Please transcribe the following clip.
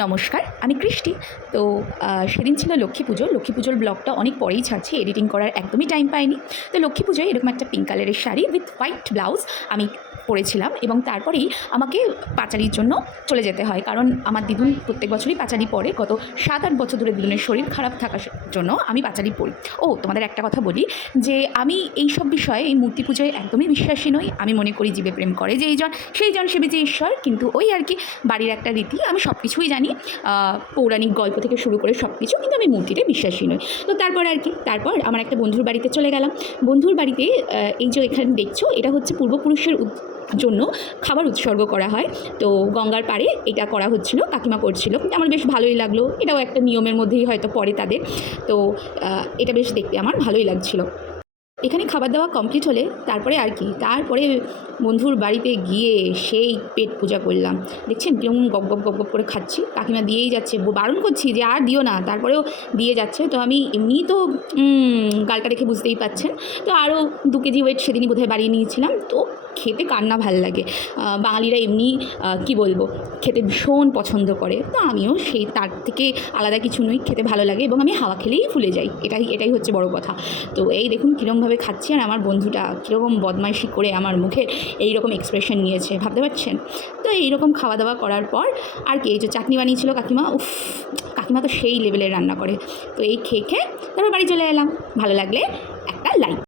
নমস্কার, আমি কৃষ্টি। তো সেদিন ছিল লক্ষ্মী পুজো। লক্ষ্মী পুজোর ব্লগটা অনেক পরেই ছাড়ছি, এডিটিং করার একদমই টাইম পাইনি। তো লক্ষ্মী পুজোয় এরকম একটা পিঙ্ক কালারের শাড়ি উইথ হোয়াইট ব্লাউজ আমি পরেছিলাম এবং তারপরেই আমাকে পাঁচালির জন্য চলে যেতে হয়, কারণ আমার দিদুন প্রত্যেক বছরই পাঁচালি পড়ে। গত 7-8 বছর ধরে দিদুনের শরীর খারাপ থাকার জন্য আমি পাঁচালি পড়ি। তোমাদের একটা কথা বলি যে আমি এই সব বিষয়ে, এই মূর্তি পুজোয় একদমই বিশ্বাসী নই। আমি মনে করি জীবে প্রেম করে যেই জন সেই জন সেবে যে ঈশ্বর, কিন্তু ওই আর কি বাড়ির একটা রীতি। আমি সব কিছুই জানি, পৌরাণিক গল্প থেকে শুরু করে সব কিছু, কিন্তু আমি মূর্তিতে বিশ্বাসী নই। তো তারপর আর কি, তারপর আমার একটা বন্ধুর বাড়িতে চলে গেলাম। বন্ধুর বাড়িতে এই যে এখানে দেখছো, এটা হচ্ছে পূর্বপুরুষের জন্য খাবার উৎসর্গ করা হয়। তো গঙ্গার পাড়ে এটা করা হচ্ছিল, কাকিমা করছিল, আমার বেশ ভালোই লাগলো। এটাও একটা নিয়মের মধ্যেই হয়তো পড়ে তাদের। তো এটা বেশ দেখতে আমার ভালোই লাগছিলো। এখানে খাবার দাওয়া কমপ্লিট হলে তারপরে আর কি, তারপরে বন্ধুর বাড়িতে গিয়ে সেই পেট পূজা করলাম। দেখছেন কীরকম গপ গপ গপ গপ করে খাচ্ছি, কাকিমা দিয়েই যাচ্ছে, বারণ করছি যে আর দিও না, তারপরেও দিয়ে যাচ্ছে। তো আমি এমনি তো গালটা দেখে বুঝতেই পাচ্ছেন, তো আরও 2 কেজি ওয়েট সেদিনই বোধহয় বাড়িয়ে নিয়েছিলাম। তো খেতে কার না ভাল লাগে, বাঙালিরা এমনি কি বলবো, খেতে ভীষণ পছন্দ করে। তো আমিও সেই তার থেকে আলাদা কিছু নই, খেতে ভালো লাগে এবং আমি হাওয়া খেলেই ফুলে যাই, এটাই হচ্ছে বড় কথা। তো এই দেখুন কীরকমভাবে খাচ্ছি, আর আমার বন্ধুটা কীরকম বদমাইশি করে আমার মুখে এই রকম এক্সপ্রেশন নিয়েছে, ভাবতে পারছেন? তো এইরকম খাওয়া দাওয়া করার পর আর কি, এই যে চাটনি বানিয়েছিল কাকিমা, কাকিমা তো সেই লেভেলের রান্না করে। তো এই খেয়ে তারপর বাড়ি চলে এলাম। ভালো লাগলে একটা লাইক।